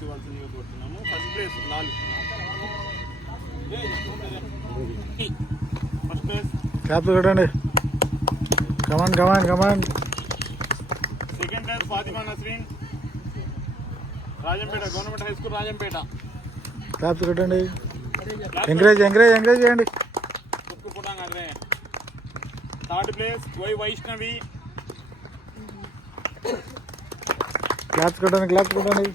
సర్టిఫికేట్స్ ఇవ్వాల్సిందిగా కోరుతున్నాము. First place Lal, first place. క్యాప్లు కట్టండి. Come on come on come on. Second place Fatima Nasreen, Rajampet government high school Rajampet. క్యాప్లు కట్టండి. ఎంకరేజ్ ఎంకరేజ్ ఎంకరేజ్ చేయండి. Third place Y Vaishnavi. Claps కట్టండి క్లాప్స్ కట్టండి.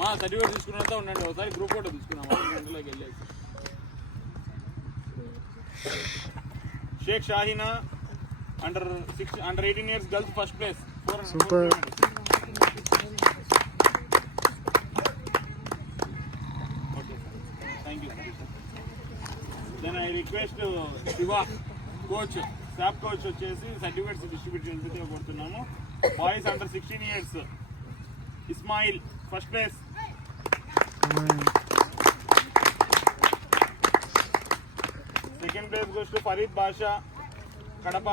మా సర్టిఫికేట్ తీసుకున్నంత ఉండండి, ఒకసారి గ్రూప్ ఫోటో తీసుకున్నాం 5 గంటలకు వెళ్ళేసి. Sheikh Shahina under 18 years girls first place. Super. Thank you. Then I request Shiva coach, staff coach వచ్చేసి సర్టిఫికేట్స్ డిస్ట్రిబ్యూట్ చేసి కొడుతున్నాము. Boys under 16 years Ismail first place. Second place goes to Farid Basha Kadapa.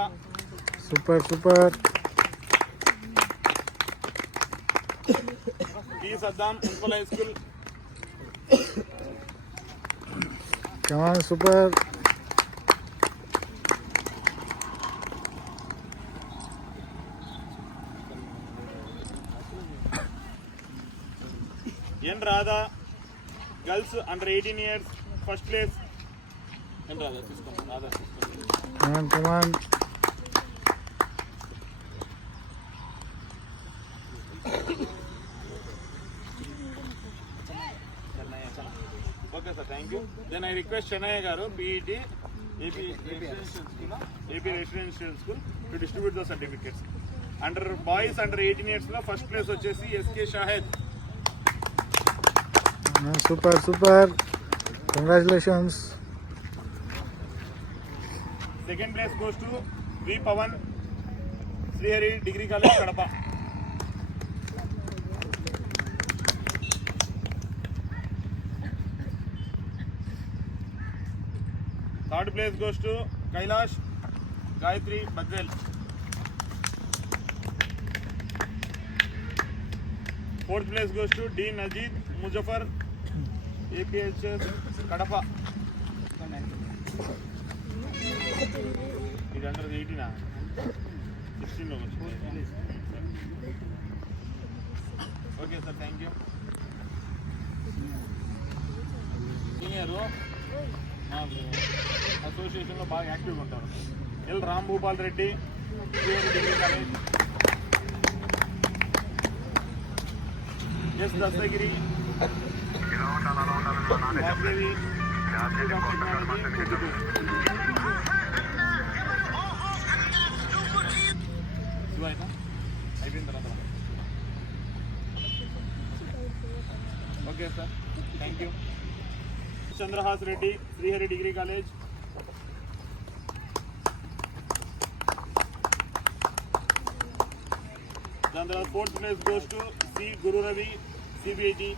Super super. T Saddam municipal high school. Come on super. N Radha girls under 18 years first place. N Radha తీసుకోండి, రాధా తీసుకోండి. Come on come on. Okay sir, thank you. Then I request Chennaiah garu PET AP residential school to distribute the certificates. Under boys under 18 ఇయర్స్లో first place వచ్చేసి SK Shahed. Super super. Congratulations. Second place goes to V Pavan, Srihari degree college Kadapa. Third place goes to Kailash Gayatri Badvel. Fourth place goes to D Najeed Muzaffar APHS Kadapa. ఇది under 18 16లో వచ్చింది. Okay sir, thank you. Senior అసోసియేషన్లో బాగా యాక్టివ్గా ఉంటారు. L Ram Bhupal Reddy degree college. S Dastagiri అయిపోయిన తర్వాత. Okay sir, thank you. Chandrahas Reddy Srihari degree college. దాని తర్వాత fourth place goes to C Guru Ravi సిబిఐటి.